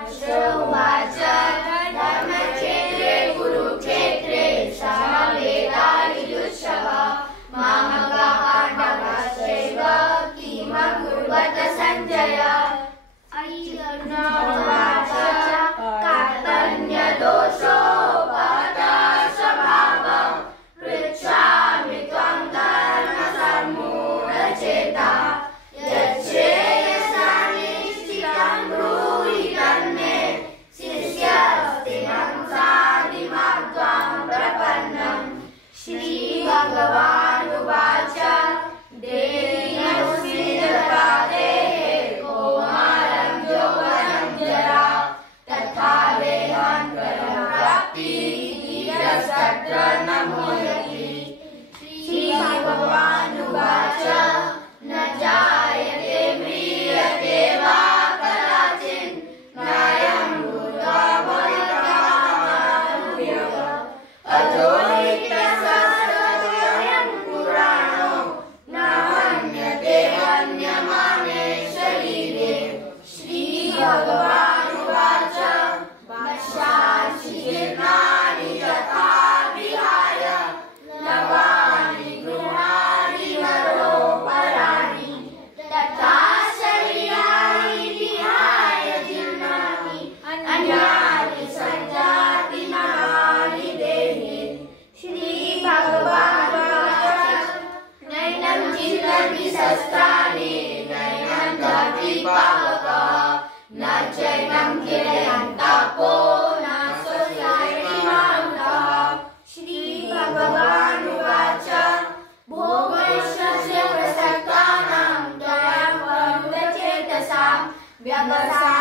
उवाच धर्मक्षेत्रे कुरुक्षेत्रे समवेदायुयुत्सवः मामकाः पाण्डवाश्चैव किमकुर्वत सञ्जय। उवाच कार्पण्यदोषोपहतः स्वभावः पृच्छामि त्वं धर्मसम्मूढचेताः यच्छ्रेयसानिश्चितं ब्रूहि तन्मे शिष्यस्तेऽहं साधिमां त्वां प्रपन्नम्। श्रीभगवानुवाच देहिनोऽस्मिन् जरादेहे कौमारं यौवनं जरा तथा देहान्तरं प्राप्तिः धीरस्तत्र न मुह्यति। श्रीभगवानुवाच न जायते म्रियते वा कदाचित् नायं भूत्वा भविष्यति अजो नित्यः पुराणो न हन्यते हन्यमाने शरीरे। श्रीभगवानुवाच वक्षांसि जीर्णानि यथा विहाय नवानि गृहाणि नरोपराणि तथा शरीराणि विहाय जीर्णानि अन्यानि सञ्जाति नवानि देहे। श्रीभगवानुवाच नैनं छिन्दन्ति शस्त्राणि नैनं दहति पावकः न चैनं क्लेदन्तापो न शोषयति मारुतः। श्रीभगवानुवाच भोगैश्वर्यस्य प्रसक्तानां दयां वरुणचेतसां व्यवसाय